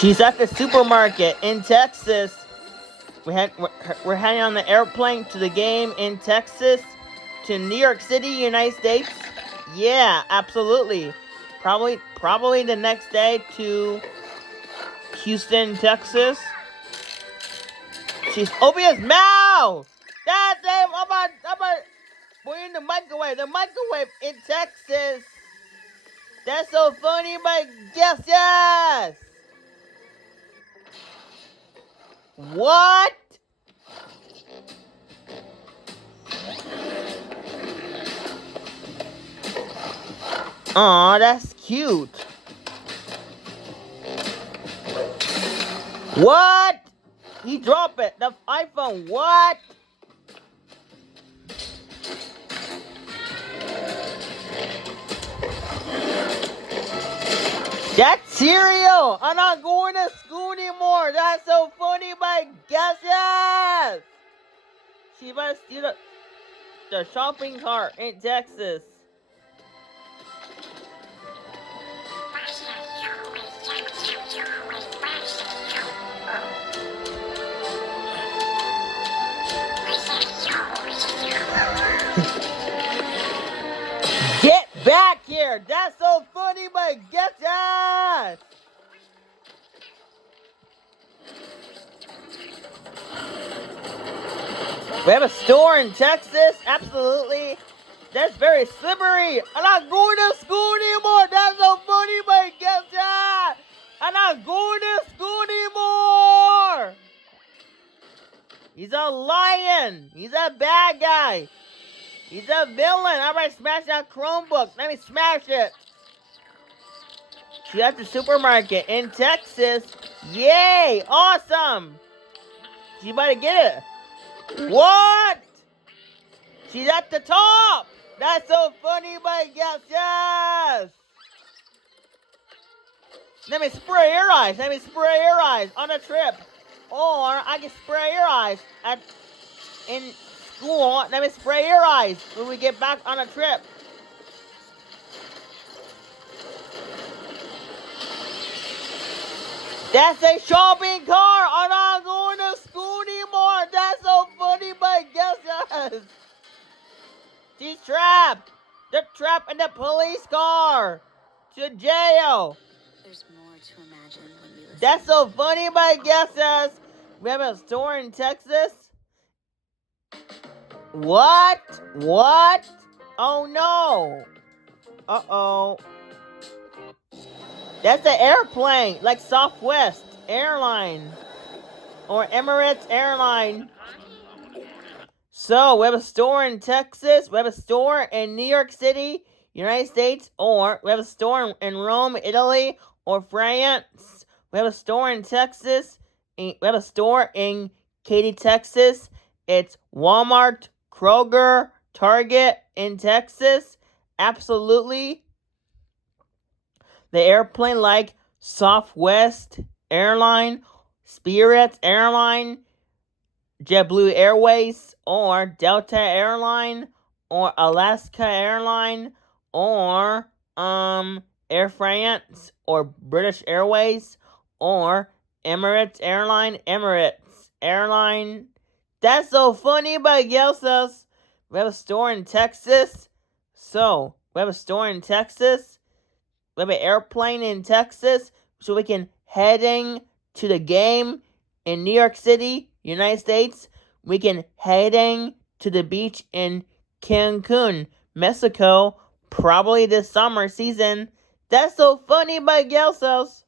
She's at the supermarket in Texas. We're heading on the airplane to the game in Texas to New York City, United States. Yeah, absolutely. Probably the next day to Houston, Texas. She's opening his mouth. God damn! I'm about. We're in the microwave. The microwave in Texas. That's so funny, but yes. What? Aw, that's cute. What? He dropped it. The iPhone. What? That's cereal. I'm not going to school anymore. That's so funny, my guesses. She must steal the shopping cart in Texas. Get back here! That's so funny, my guesses. We have a store in Texas. Absolutely. That's very slippery. I'm not going to school anymore. That's so funny, my guesses. I'm not going to school anymore. He's a lion. He's a bad guy. He's a villain. I'm going to smash that Chromebook. Let me smash it. She's at the supermarket in Texas. Yay! Awesome. She about to get it. What? She's at the top. That's so funny, my guess. Yes. Let me spray your eyes. Let me spray your eyes on a trip. Or I can spray your eyes in school. Let me spray your eyes when we get back on a trip. That's a shopping cart. I'm not going to school anymore. That's so funny, my guesses. She's trapped. They're trapped in the police car. To jail. There's more to imagine when we listen. That's so funny, my guesses. We have a store in Texas. What? Oh no. Uh-oh. That's an airplane, like Southwest Airline or Emirates Airline. So, we have a store in Texas, we have a store in New York City, United States, or we have a store in Rome, Italy, or France. We have a store in Texas, we have a store in Katy, Texas. It's Walmart, Kroger, Target in Texas. Absolutely. The airplane like Southwest Airline, Spirit Airline, JetBlue Airways, or Delta Airline, or Alaska Airline, or Air France, or British Airways, or Emirates Airline. That's so funny, but yes, we have a store in Texas. So, we have a store in Texas. We have an airplane in Texas, so we can heading to the game in New York City, United States. We can heading to the beach in Cancun, Mexico, probably this summer season. That's so funny, my gal cells.